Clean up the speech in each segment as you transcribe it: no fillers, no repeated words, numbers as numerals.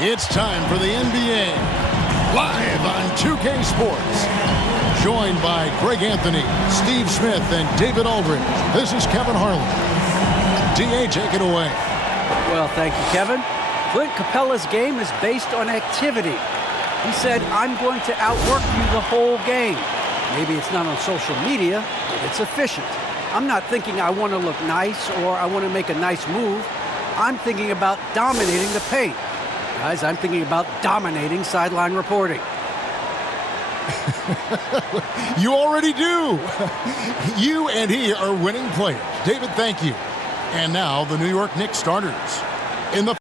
It's time for the NBA, live on 2K Sports. Joined by Greg Anthony, Steve Smith, and David Aldridge. This is Kevin Harlan. D.A., take it away. Well, thank you, Kevin. Clint Capella's game is based on activity. He said, I'm going to outwork you the whole game. Maybe it's not on social media, but it's efficient. I'm not thinking I want to look nice or I want to make a nice move. I'm thinking about dominating the paint. Guys, I'm thinking about dominating sideline reporting. You already do. You and he are winning players. David, thank you. And now the New York Knicks starters. In the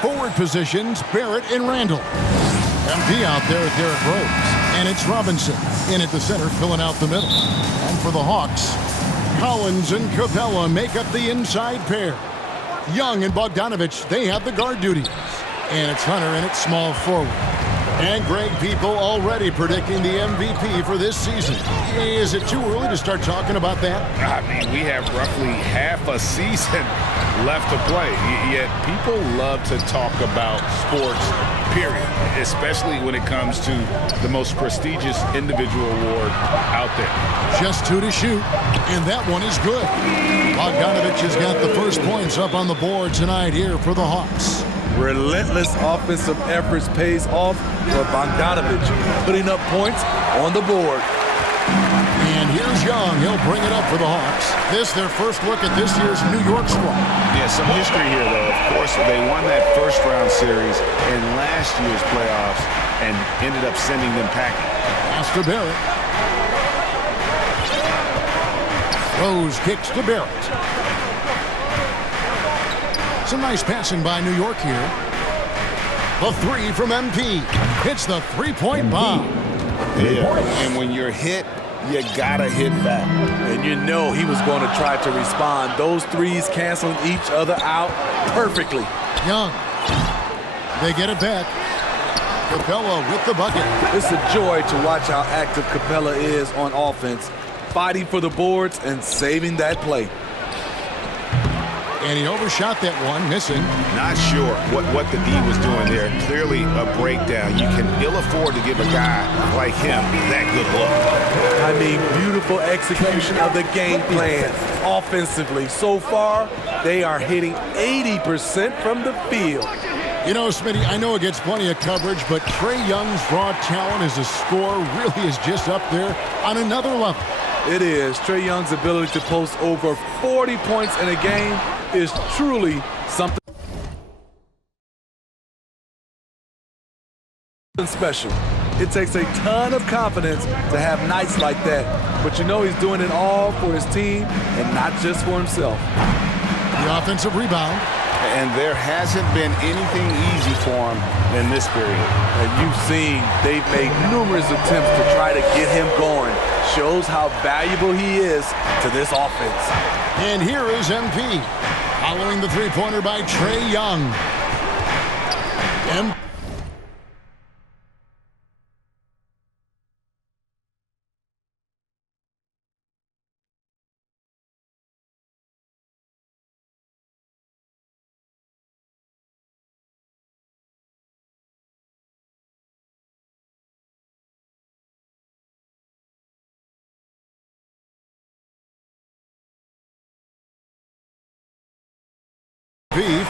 forward positions, Barrett and Randall. MP out there at Derrick Rose. And it's Robinson in at the center, filling out the middle. And for the Hawks, Collins and Capella make up the inside pair. Young and Bogdanovich, they have the guard duties. And it's Hunter in at small forward. And Greg, people already predicting the MVP for this season. Is it too early to start talking about that? I mean, we have roughly half a season left to play. Yet people love to talk about sports, period, especially when it comes to the most prestigious individual award out there. Just 2 to shoot, and that one is good. Bogdanovich has got the first points up on the board tonight here for the Hawks. Relentless offensive efforts pays off for Bogdanovich, putting up points on the board. And here's Young. He'll bring it up for the Hawks. This their first look at this year's New York squad. Yeah, some history here, though. Of course, they won that first-round series in last year's playoffs and ended up sending them packing. Pass to Barrett. Rose kicks to Barrett. Some nice passing by New York here. The three from MP. Hits the three-point bomb. Yeah, and when you're hit, you gotta hit back. And you know he was going to try to respond. Those threes canceling each other out perfectly. Young. They get it back. Capella with the bucket. It's a joy to watch how active Capella is on offense, fighting for the boards and saving that play. And he overshot that one, missing. Not sure what the D was doing there. Clearly a breakdown. You can ill afford to give a guy like him that good look. I mean, beautiful execution of the game plan offensively. So far, they are hitting 80% from the field. You know, Smitty, I know it gets plenty of coverage, but Trae Young's raw talent as a scorer really is just up there on another level. It is. Trae Young's ability to post over 40 points in a game is truly something special. It takes a ton of confidence to have nights like that, but you know he's doing it all for his team and not just for himself. The offensive rebound. And there hasn't been anything easy for him in this period. And you've seen they've made numerous attempts to try to get him going. Shows how valuable he is to this offense. And here is MP. Following the three-pointer by Trae Young. MP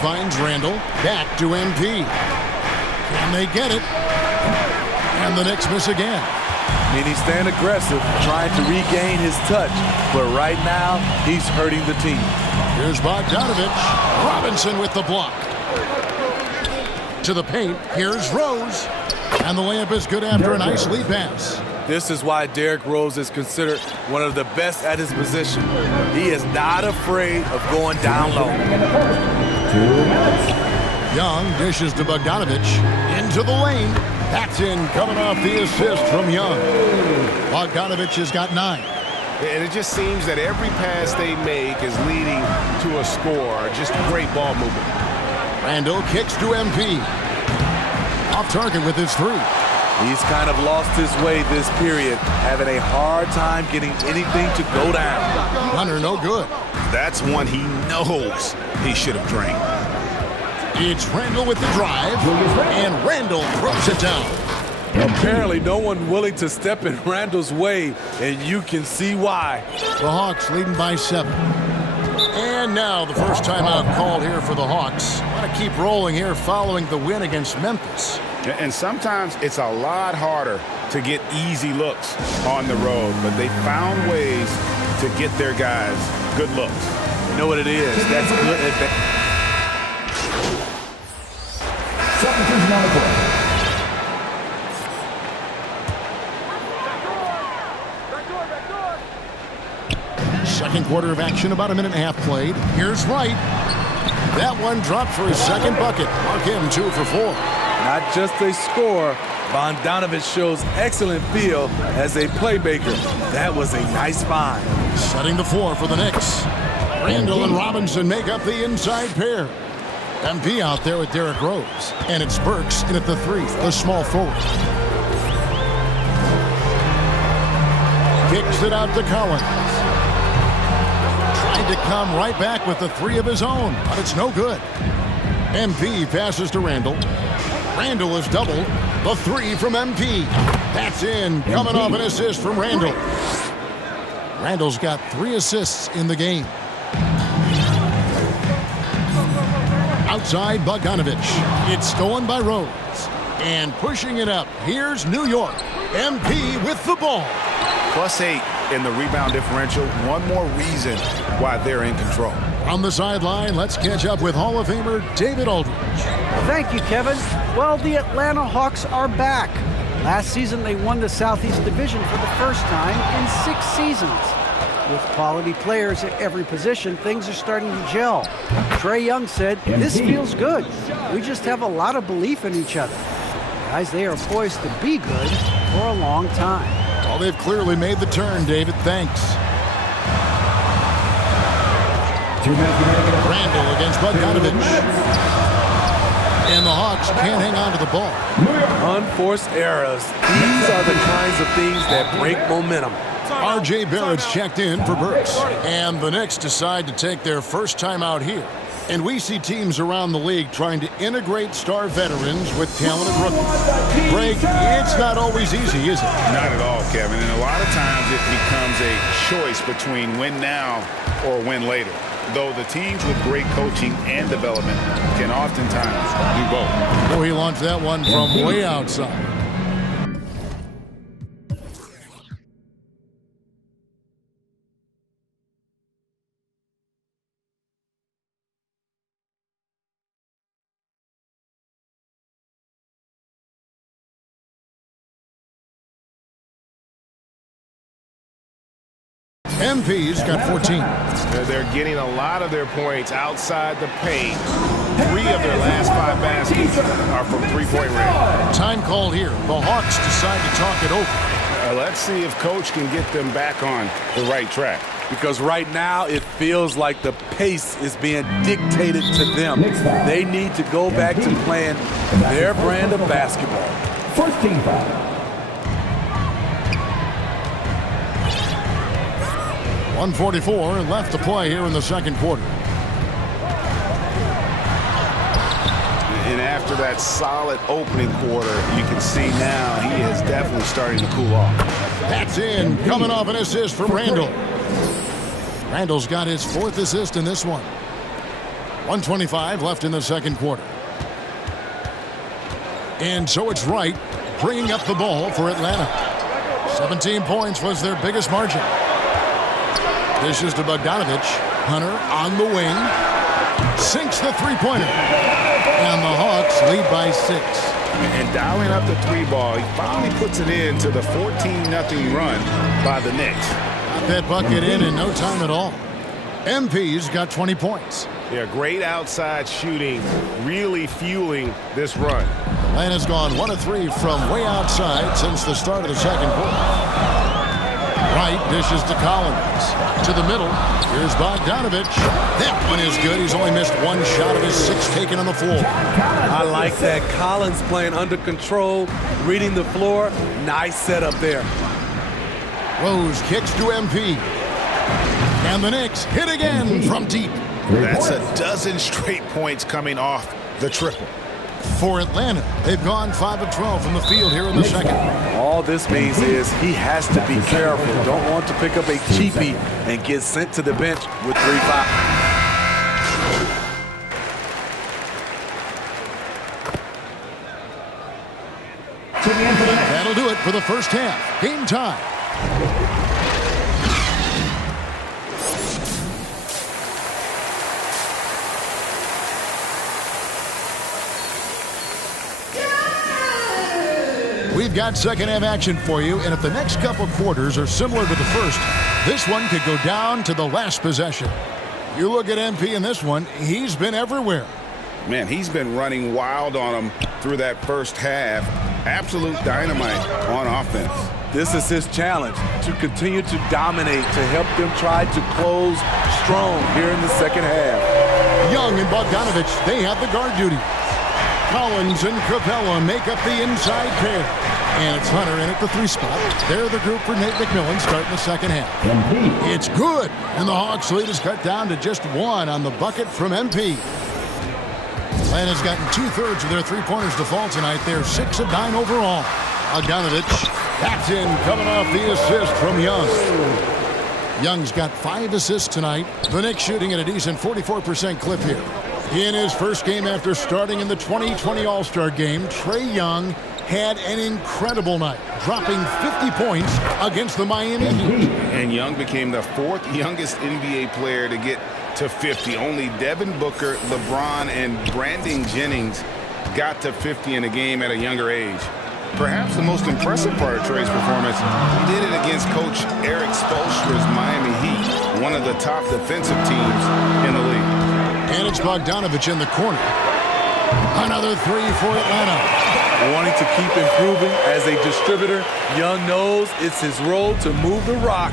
finds Randall. Back to MP. Can they get it? And the Knicks miss again. And he's staying aggressive, trying to regain his touch. But right now, he's hurting the team. Here's Bogdanovich. Robinson with the block. To the paint. Here's Rose. And the layup is good after a nice lead pass. This is why Derrick Rose is considered one of the best at his position. He is not afraid of going down low. Young dishes to Bogdanovich. Into the lane. That's in, coming off the assist from Young. Bogdanovich has got 9. And it just seems that every pass they make is leading to a score. Just great ball movement. Randall kicks to MP. Off target with his 3. He's kind of lost his way this period, having a hard time getting anything to go down. Hunter no good. That's one he knows he should have drained. It's Randall with the drive, and Randall throws it down. Apparently no one willing to step in Randall's way, and you can see why. The Hawks leading by 7. And now the first timeout called here for the Hawks. Want to keep rolling here following the win against Memphis. And sometimes it's a lot harder to get easy looks on the road, but they found ways to get their guys good looks. You know what it is? That's good advantage. Substitution on the court. Second quarter of action, about a minute and a half played. Here's Wright. That one dropped for his second bucket. Mark him 2 for 4. Not just a scorer, Bogdanovich shows excellent feel as a playmaker. That was a nice find. Setting the floor for the Knicks. Randall and Robinson make up the inside pair. MP out there with Derrick Rose. And it's Burks in at the 3, the small forward. Kicks it out to Collins. Tried to come right back with the 3 of his own, but it's no good. MP passes to Randall. Randall is double. The 3 from MP. That's in. Coming off an assist from Randall. Randall's got 3 assists in the game. Outside Bogdanovich. It's stolen by Rose. And pushing it up. Here's New York. MP with the ball. +8 in the rebound differential. One more reason why they're in control. On the sideline, let's catch up with Hall of Famer David Aldridge. Thank you, Kevin. Well, the Atlanta Hawks are back. Last season, they won the Southeast Division for the first time in 6 seasons. With quality players at every position, things are starting to gel. Trae Young said, "This feels good. We just have a lot of belief in each other." Guys, they are poised to be good for a long time. Well, they've clearly made the turn, David. Thanks. 2 minutes remaining. Randall against Bogdanovich. And the Hawks can't hang on to the ball. Unforced errors. These are the kinds of things that break momentum. R.J. Barrett's checked in for Burks. And the Knicks decide to take their first time out here. And we see teams around the league trying to integrate star veterans with talented rookies. Greg, it's not always easy, is it? Not at all, Kevin. And a lot of times it becomes a choice between win now or win later. Though the teams with great coaching and development can oftentimes do both. Oh, he launched that one from way outside. MP's got 14. They're getting a lot of their points outside the paint. 3 of their last 5 baskets are from three-point range. Time called here. The Hawks decide to talk it over. Let's see if Coach can get them back on the right track. Because right now it feels like the pace is being dictated to them. They need to go back to playing their brand of basketball. First team foul. 1:44 left to play here in the second quarter. And after that solid opening quarter, you can see now he is definitely starting to cool off. That's in. Coming off an assist from Randall. Randall's got his 4th assist in this one. 1:25 left in the second quarter. And so it's Wright bringing up the ball for Atlanta. 17 points was their biggest margin. This is to Bogdanovich. Hunter on the wing. Sinks the three-pointer. And the Hawks lead by 6. And dialing up the 3 ball, he finally puts it into the 14-0 run by the Knicks. Got that bucket in no time at all. MP's got 20 points. Yeah, great outside shooting, really fueling this run. Atlanta's gone 1 of 3 from way outside since the start of the second quarter. Wright dishes to Collins. To the middle. Here's Bogdanovich. That one is good. He's only missed 1 shot of his 6 taken on the floor. I like that. Collins playing under control, reading the floor. Nice setup there. Rose kicks to MP. And the Knicks hit again from deep. That's a dozen straight points coming off the triple. For Atlanta, they've gone 5 of 12 from the field here in the second. All this means is he has to be careful. Don't want to pick up a cheapie and get sent to the bench with 3 fouls. That'll do it for the first half. Game time. We've got second half action for you, and if the next couple quarters are similar to the first, this one could go down to the last possession. You look at MP in this one, he's been everywhere. Man, he's been running wild on them through that first half. Absolute dynamite on offense. This is his challenge, to continue to dominate, to help them try to close strong here in the second half. Young and Bogdanovich, they have the guard duty. Collins and Capella make up the inside pair. And it's Hunter in at the 3 spot. They're the group for Nate McMillan starting the second half. It's good. And the Hawks lead is cut down to just 1 on the bucket from MP. Atlanta's gotten 2/3 of their three-pointers to fall tonight. They're 6 of 9 overall. Bogdanovich, that's in, coming off the assist from Young. Young's got 5 assists tonight. The Knicks shooting at a decent 44% clip here. In his first game after starting in the 2020 All-Star Game, Trae Young had an incredible night, dropping 50 points against the Miami Heat. And Young became the 4th youngest NBA player to get to 50. Only Devin Booker, LeBron, and Brandon Jennings got to 50 in a game at a younger age. Perhaps the most impressive part of Trae's performance, he did it against Coach Eric Spoelstra's Miami Heat, one of the top defensive teams in the league. And it's Bogdanovich in the corner. Another 3 for Atlanta. Wanting to keep improving as a distributor, Young knows it's his role to move the rock.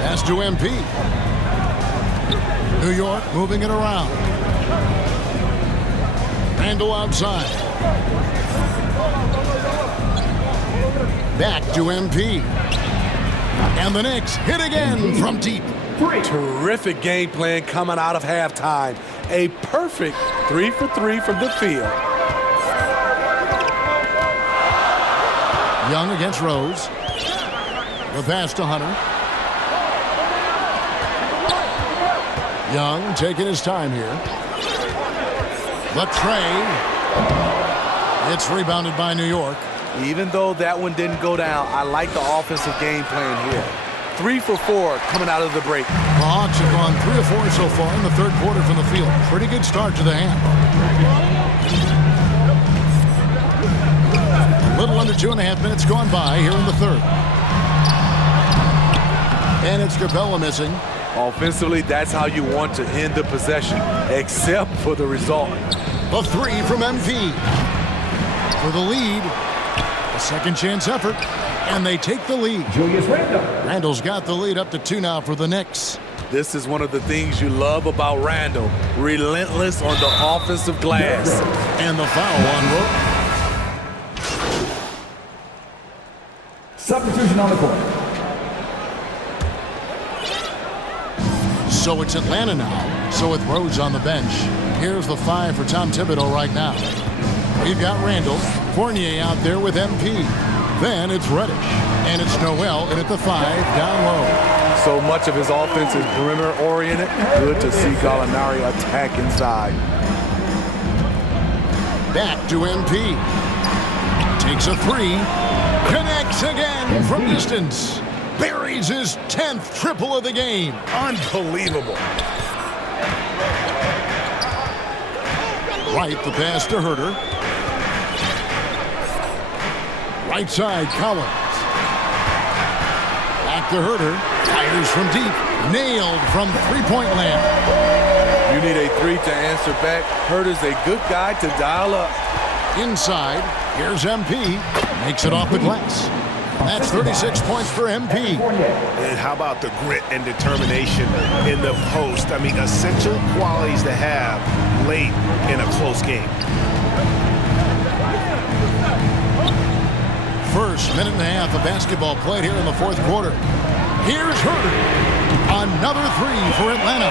Pass to MP. New York moving it around. Randall outside. Back to MP. And the Knicks hit again from deep. Terrific game plan coming out of halftime. A perfect 3 for 3 from the field. Young against Rose. The pass to Hunter. Young taking his time here. The Trae. It's rebounded by New York. Even though that one didn't go down, I like the offensive game plan here. 3 for 4 coming out of the break. The Hawks have gone 3 of 4 so far in the third quarter from the field. Pretty good start to the half. A little under 2.5 minutes gone by here in the third. And it's Capella missing. Offensively, that's how you want to end the possession, except for the result. A three from MP. For the lead. A second chance effort. And they take the lead. Julius Randle. Randle's got the lead up to 2 now for the Knicks. This is one of the things you love about Randle. Relentless on the offensive glass. And the foul on Rowe. Substitution on the court. So it's Atlanta now. So with Rose on the bench. Here's the 5 for Tom Thibodeau right now. We've got Randle. Fournier out there with MP. Then it's Reddish. And it's Noel in at the 5 down low. So much of his offense is perimeter-oriented. Good to see Gallinari attack inside. Back to MP. Takes a 3. Connects again from distance. Buries his 10th triple of the game. Unbelievable. Right, the pass to Herter. Right side, Collins. Back to Herter. Fires from deep. Nailed from three-point land. You need a 3 to answer back. Herter's a good guy to dial up. Inside, here's MP. Makes it off the glass. That's 36 points for MP. And how about the grit and determination in the post? I mean, essential qualities to have late in a close game. First minute and a half of basketball played here in the fourth quarter. Here's Herter. Another 3 for Atlanta.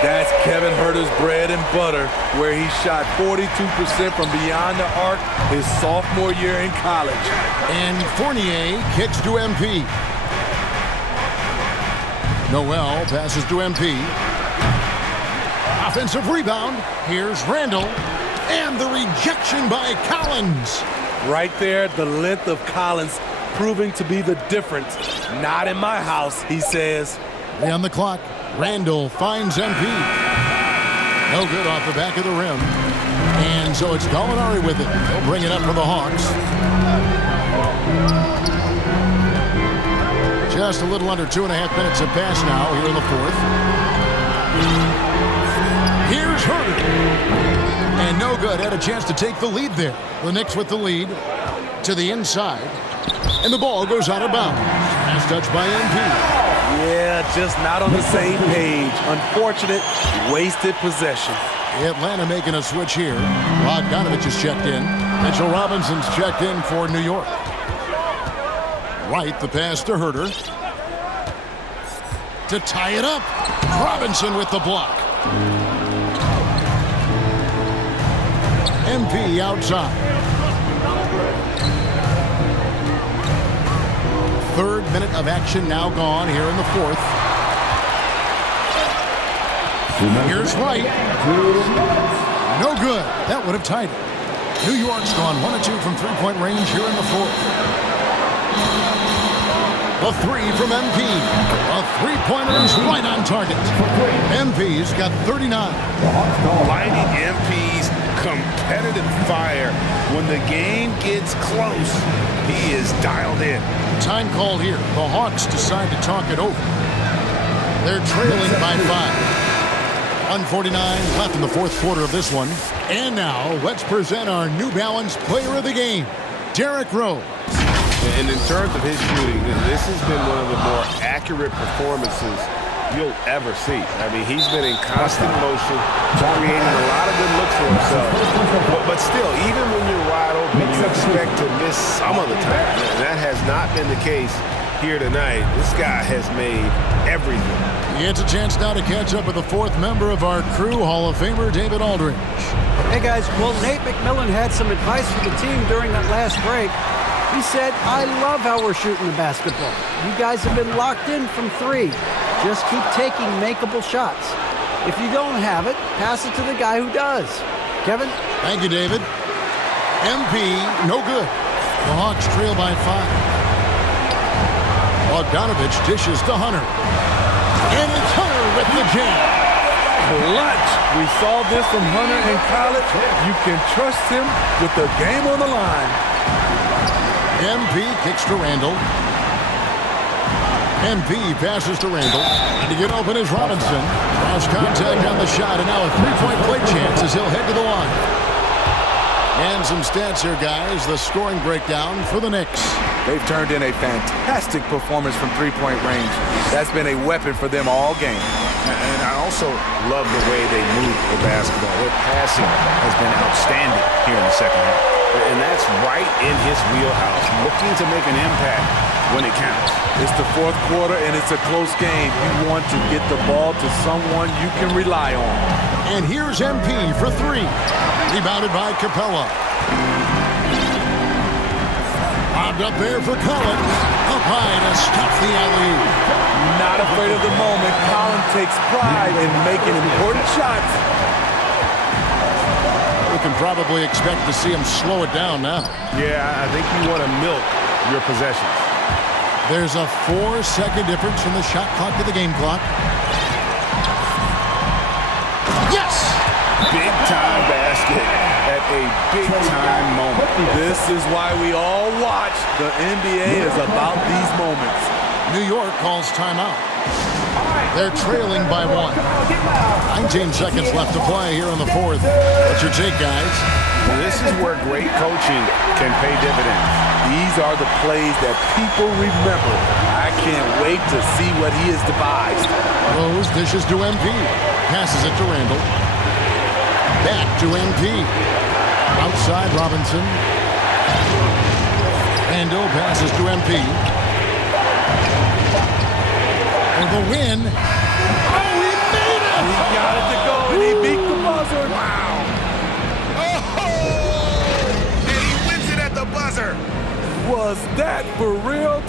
That's Kevin Herter's bread and butter, where he shot 42% from beyond the arc his sophomore year in college. And Fournier kicks to MP. Noel passes to MP. Offensive rebound. Here's Randle. And the rejection by Collins. Right there, the length of Collins proving to be the difference. Not in my house, he says. On the clock, Randle finds MP. No good off the back of the rim. And so it's Gallinari with it. He'll bring it up for the Hawks. Just a little under 2.5 minutes have passed now here in the fourth. Here's Herter. And no good. Had a chance to take the lead there. The Knicks with the lead to the inside. And the ball goes out of bounds. Pass touched by MP. Yeah, just not on the same page. Unfortunate, wasted possession. Atlanta making a switch here. Bogdanovich is checked in. Mitchell Robinson's checked in for New York. Right, the pass to Herter. To tie it up. Robinson with the block. MP outside. Third minute of action now gone here in the fourth. Here's White. No good. That would have tied it. New York's gone 1 of 2 from three-point range here in the fourth. The 3 from MP. A three-pointer is right on target. MP's got 39. Lighting MP's competitive fire. When the game gets close, he is dialed in. Time called here. The Hawks decide to talk it over. They're trailing by 5. 1:49 left in the fourth quarter of this one. And now, let's present our New Balance player of the game, Derrick Rose. And in terms of his shooting, this has been one of the more accurate performances you'll ever see. I mean, he's been in constant motion, creating a lot of good looks for himself. But still, even when you're wide open, you expect to miss some of the time. And that has not been the case here tonight. This guy has made everything. It's a chance now to catch up with the fourth member of our crew, Hall of Famer David Aldridge. Hey, guys, well, Nate McMillan had some advice for the team during that last break. He said, I love how we're shooting the basketball. You guys have been locked in from 3. Just keep taking makeable shots. If you don't have it, pass it to the guy who does. Kevin? Thank you, David. MP, no good. The Hawks trail by 5. Bogdanovich dishes to Hunter. And it's Hunter with the jam. Clutch. We saw this from Hunter in college. You can trust him with the game on the line. MP kicks to Randle. MP passes to Randall. And to get open is Robinson. Cross contact on the shot, and now a three-point play chance as he'll head to the line. And some stats here, guys. The scoring breakdown for the Knicks. They've turned in a fantastic performance from three-point range. That's been a weapon for them all game. And I also love the way they move the basketball. Their passing has been outstanding here in the second half. And that's right in his wheelhouse, looking to make an impact when it counts. It's the fourth quarter, and it's a close game. You want to get the ball to someone you can rely on. And here's MP for three. Rebounded by Capella. Bobbed up there for Collins. Up high to stop the alley-oop. Not afraid of the moment. Collins takes pride in making important shots. We can probably expect to see him slow it down now. Yeah, I think you want to milk your possessions. There's a 4-second difference from the shot clock to the game clock. Yes! Big-time basket at a big-time moment. This is why we all watch. The NBA is about these moments. New York calls timeout. They're trailing by 1. 19 seconds left to play here in the fourth. What's your take, guys? This is where great coaching can pay dividends. These are the plays that people remember. I can't wait to see what he has devised. Rose dishes to MP. Passes it to Randall. Back to MP. Outside Robinson. Randall passes to MP. For the win. Oh, he made it! He got it to go, and he beat the buzzer. Wow. Oh! And he wins it at the buzzer. Was that for real?